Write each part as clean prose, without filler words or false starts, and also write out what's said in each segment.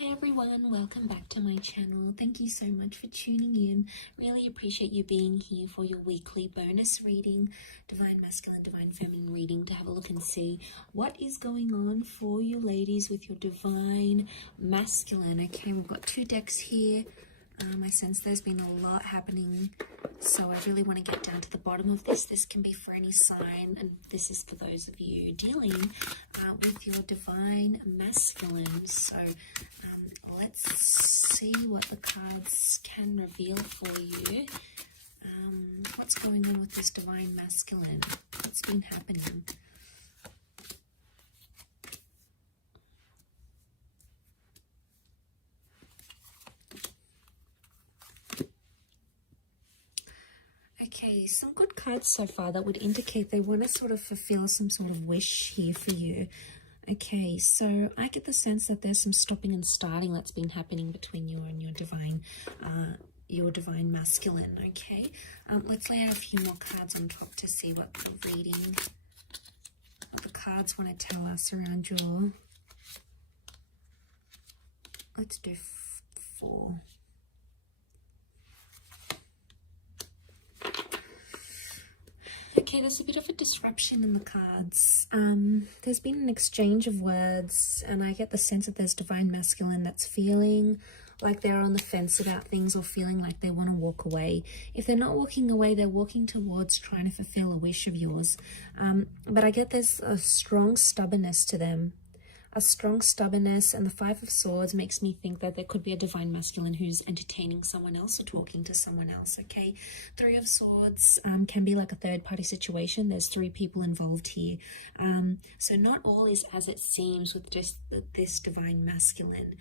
Hi everyone, welcome back to my channel. Thank you so much for tuning in. Really appreciate you being here for your weekly bonus reading, Divine Masculine, Divine Feminine reading, to have a look and see what is going on for you ladies with your Divine Masculine. Okay, we've got two decks here. I sense there's been a lot happening, so I really want to get down to the bottom of this. This can be for any sign, and this is for those of you dealing with your Divine Masculine. So let's see what the cards can reveal for you. What's going on with this Divine Masculine? What's been happening? Okay, some good cards so far that would indicate they want to sort of fulfill some sort of wish here for you. Okay, so I get the sense that there's some stopping and starting that's been happening between you and your Divine Masculine. Okay, let's lay out a few more cards on top to see what the reading, what the cards want to tell us around your. Let's do 4. Okay, there's a bit of a disruption in the cards. There's been an exchange of words, and I get the sense that there's Divine Masculine that's feeling like they're on the fence about things, or feeling like they want to walk away. If they're not walking away, they're walking towards trying to fulfill a wish of yours. But I get there's a strong stubbornness to them. A strong stubbornness, and the 5 of Swords makes me think that there could be a Divine Masculine who's entertaining someone else or talking to someone else. Okay, 3 of Swords can be like a third-party situation. There's 3 people involved here, so not all is as it seems with just this Divine Masculine.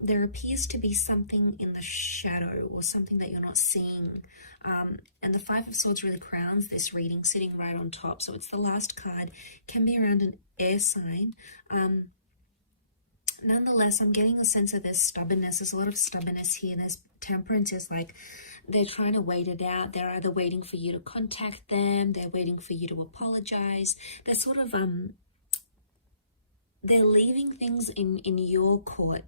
There appears to be something in the shadow, or something that you're not seeing. And the 5 of Swords really crowns this reading, sitting right on top. So it's the last card, can be around an air sign. Nonetheless, I'm getting a sense that there's stubbornness. There's a lot of stubbornness here. There's Temperance is like they're trying to wait it out. They're either waiting for you to contact them, they're waiting for you to apologize. They're sort of they're leaving things in your court.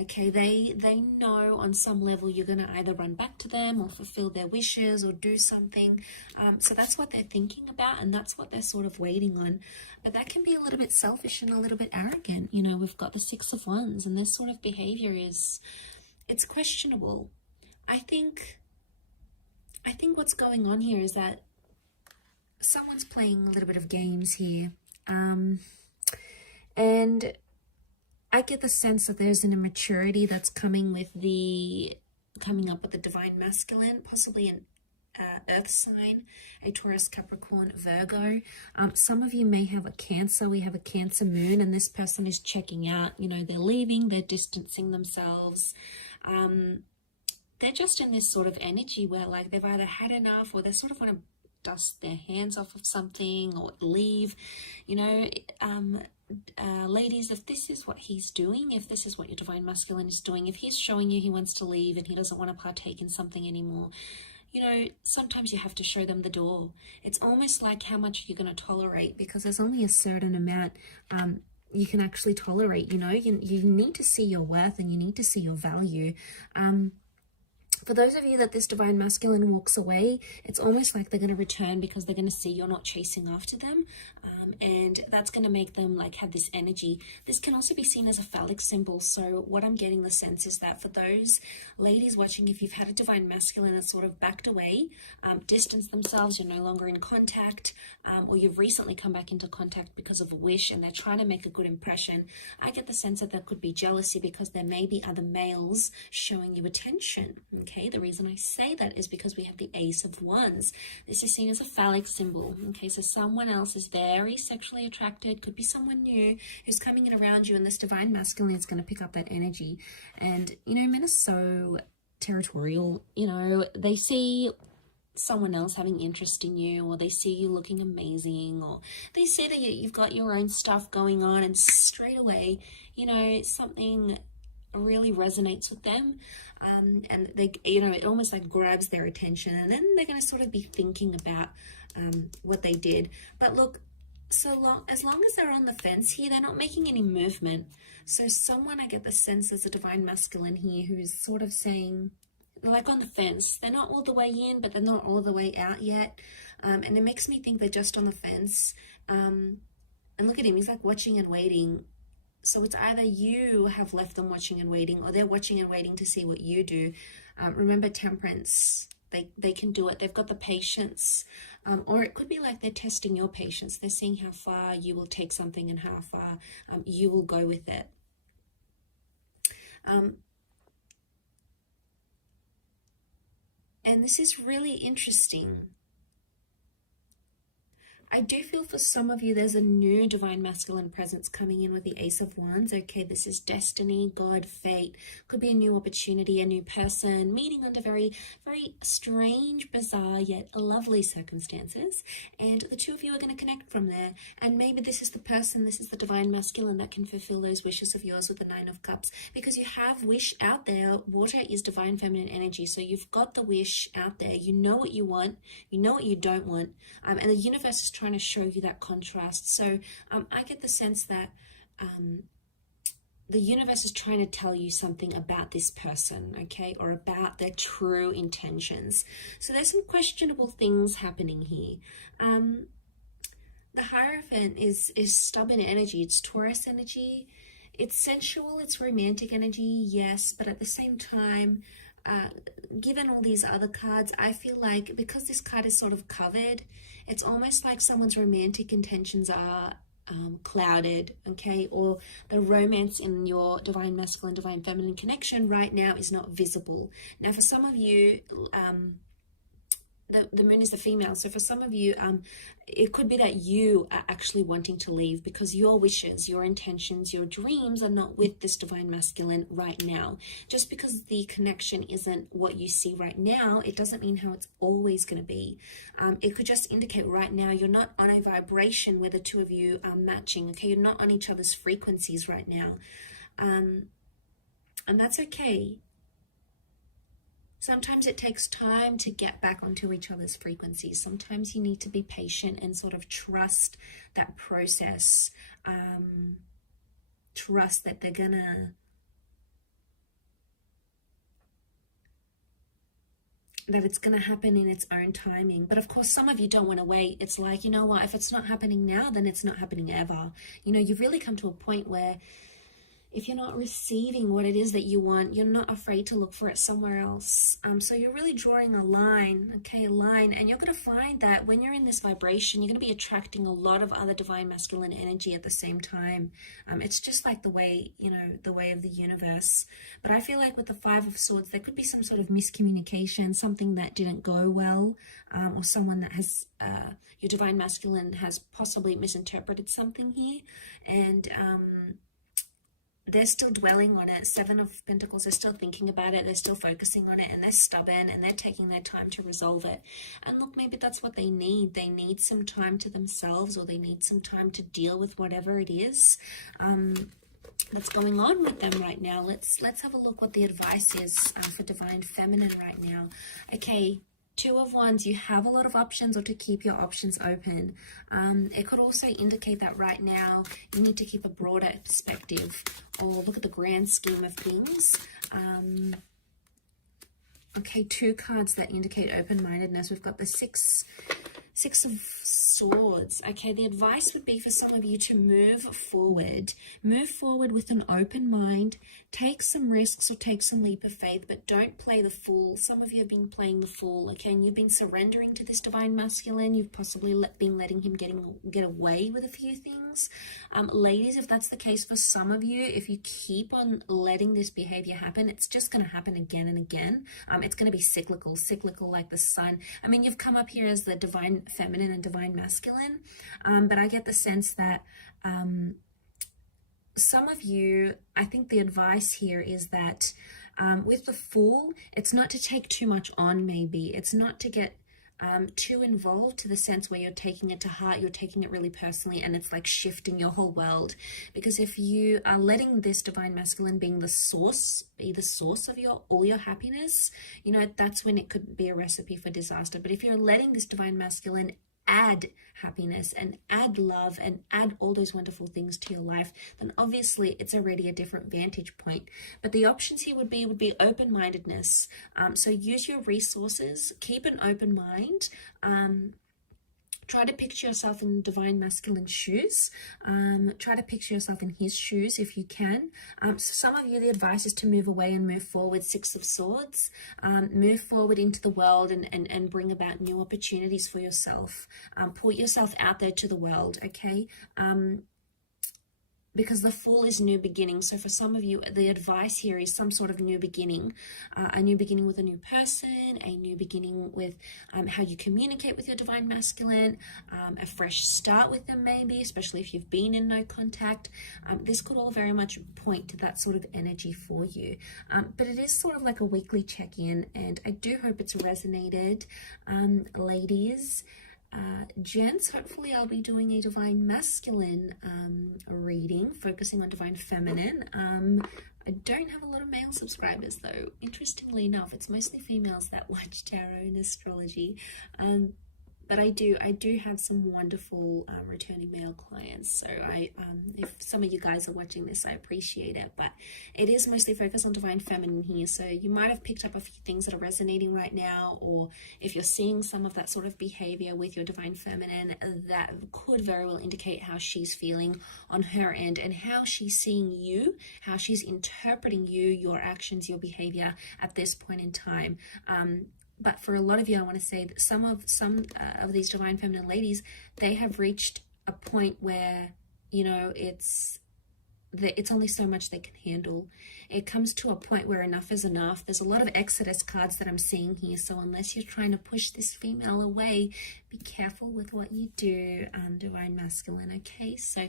Okay, they know on some level you're going to either run back to them or fulfill their wishes or do something. So that's what they're thinking about, and that's what they're sort of waiting on. But that can be a little bit selfish and a little bit arrogant. You know, we've got the 6 of Wands, and this sort of behavior it's questionable. I think what's going on here is that someone's playing a little bit of games here. And I get the sense that there's an immaturity that's coming up with the Divine Masculine, possibly an earth sign, a Taurus, Capricorn, Virgo. Some of you may have a Cancer. We have a Cancer moon, and this person is checking out. You know, they're leaving, they're distancing themselves. They're just in this sort of energy where like they've either had enough, or they sort of want to dust their hands off of something or leave. You know, ladies, if this is what he's doing, if this is what your Divine Masculine is doing, if he's showing you he wants to leave and he doesn't want to partake in something anymore, you know, sometimes you have to show them the door. It's almost like how much you're going to tolerate, because there's only a certain amount you can actually tolerate. You know, you need to see your worth, and you need to see your value. For those of you that this Divine Masculine walks away, it's almost like they're going to return because they're going to see you're not chasing after them. And that's going to make them like have this energy. This can also be seen as a phallic symbol. So what I'm getting the sense is that for those ladies watching, if you've had a Divine Masculine that's sort of backed away, distanced themselves, you're no longer in contact, or you've recently come back into contact because of a wish and they're trying to make a good impression, I get the sense that there could be jealousy because there may be other males showing you attention. Okay, the reason I say that is because we have the Ace of Wands. This is seen as a phallic symbol. Okay, so someone else is very sexually attracted, could be someone new who's coming in around you, and this Divine Masculine is going to pick up that energy. And, you know, men are so territorial. You know, they see someone else having interest in you, or they see you looking amazing, or they see that you've got your own stuff going on, and straight away, you know, something really resonates with them, and they, you know, it almost like grabs their attention, and then they're going to sort of be thinking about what they did. But look, as long as they're on the fence here, they're not making any movement. So someone, I get the sense, is a divine masculine here who's sort of saying, like on the fence. They're not all the way in, but they're not all the way out yet. And it makes me think they're just on the fence. And look at him, he's like watching and waiting. So it's either you have left them watching and waiting, or they're watching and waiting to see what you do. Remember temperance, they can do it. They've got the patience. Or it could be like they're testing your patience. They're seeing how far you will take something and how far you will go with it. And this is really interesting. I do feel for some of you, there's a new divine masculine presence coming in with the Ace of Wands. Okay, this is destiny, God, fate. Could be a new opportunity, a new person, meeting under very, very strange, bizarre, yet lovely circumstances. And the two of you are going to connect from there. And maybe this is the person, this is the divine masculine that can fulfill those wishes of yours with the Nine of Cups. Because you have wish out there. Water is divine feminine energy. So you've got the wish out there. You know what you want. You know what you don't want. And the universe is trying to show you that contrast. So I get the sense that the universe is trying to tell you something about this person, okay, or about their true intentions. So there's some questionable things happening here. The Hierophant is stubborn energy. It's Taurus energy. It's sensual, it's romantic energy, yes, but at the same time, given all these other cards, I feel like because this card is sort of covered, it's almost like someone's romantic intentions are clouded, okay, or the romance in your divine masculine, divine feminine connection right now is not visible. Now, for some of you, the moon is the female, so for some of you, it could be that you are actually wanting to leave because your wishes, your intentions, your dreams are not with this divine masculine right now. Just because the connection isn't what you see right now, it doesn't mean how it's always going to be. It could just indicate right now you're not on a vibration where the two of you are matching, okay? You're not on each other's frequencies right now. And that's okay. Sometimes it takes time to get back onto each other's frequencies. Sometimes you need to be patient and sort of trust that process. Trust that they're gonna, that it's gonna happen in its own timing. But of course, some of you don't want to wait. It's like, you know what, if it's not happening now, then it's not happening ever. You know, you've really come to a point where if you're not receiving what it is that you want, you're not afraid to look for it somewhere else. So you're really drawing a line, okay, a line. And you're going to find that when you're in this vibration, you're going to be attracting a lot of other divine masculine energy at the same time. It's just like the way, you know, the way of the universe. But I feel like with the Five of Swords, there could be some sort of miscommunication, something that didn't go well, or someone that has, your divine masculine has possibly misinterpreted something here. And, they're still dwelling on it. Seven of Pentacles, they're still thinking about it. They're still focusing on it, and they're stubborn, and they're taking their time to resolve it. And look, maybe that's what they need. They need some time to themselves, or they need some time to deal with whatever it is that's going on with them right now. Let's have a look what the advice is for divine feminine right now. Okay. Two of Wands, you have a lot of options, or to keep your options open. It could also indicate that right now you need to keep a broader perspective, or look at the grand scheme of things. Okay, two cards that indicate open-mindedness. We've got the Six of Swords. Okay, the advice would be for some of you to move forward. Move forward with an open mind. Take some risks or take some leap of faith, but don't play the fool. Some of you have been playing the fool, okay, and you've been surrendering to this divine masculine. You've possibly been letting him get away with a few things. Ladies, if that's the case for some of you, if you keep on letting this behavior happen, it's just going to happen again and again. It's going to be cyclical like the sun. I mean, you've come up here as the divine feminine and divine masculine, but I get the sense that some of you, I think the advice here is that with the Fool, it's not to take too much on, maybe. It's not to get too involved, to the sense where you're taking it to heart, you're taking it really personally, and it's like shifting your whole world. Because if you are letting this divine masculine being the source, be the source of all your happiness, you know, that's when it could be a recipe for disaster. But if you're letting this divine masculine add happiness and add love and add all those wonderful things to your life, then obviously it's already a different vantage point. But the options here would be open-mindedness. So use your resources, keep an open mind. Try to picture yourself in divine masculine shoes. Try to picture yourself in his shoes if you can. So some of you, the advice is to move away and move forward. Six of Swords. Move forward into the world and bring about new opportunities for yourself. Put yourself out there to the world, okay? Because the Fool is new beginning. So for some of you, the advice here is some sort of new beginning. A new beginning with a new person, a new beginning with how you communicate with your divine masculine, a fresh start with them maybe, especially if you've been in no contact. This could all very much point to that sort of energy for you. But it is sort of like a weekly check-in, and I do hope it's resonated, ladies. Gents, hopefully I'll be doing a divine masculine reading, focusing on divine feminine. I don't have a lot of male subscribers though. Interestingly enough, it's mostly females that watch tarot and astrology. But I do have some wonderful returning male clients. So if some of you guys are watching this, I appreciate it. But it is mostly focused on divine feminine here. So you might have picked up a few things that are resonating right now, or if you're seeing some of that sort of behavior with your divine feminine, that could very well indicate how she's feeling on her end and how she's seeing you, how she's interpreting you, your actions, your behavior at this point in time. But for a lot of you, I want to say that some of these divine feminine ladies, they have reached a point where, you know, it's only so much they can handle. It comes to a point where enough is enough. There's a lot of Exodus cards that I'm seeing here. So unless you're trying to push this female away, be careful with what you do, divine masculine, okay? So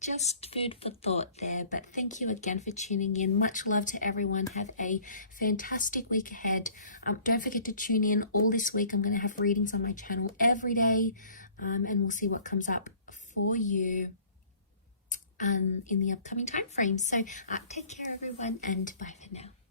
just food for thought there. But thank you again for tuning in. Much love to everyone. Have a fantastic week ahead. Don't forget to tune in all this week. I'm going to have readings on my channel every day, and we'll see what comes up for you in the upcoming time frame. So take care everyone, and bye for now.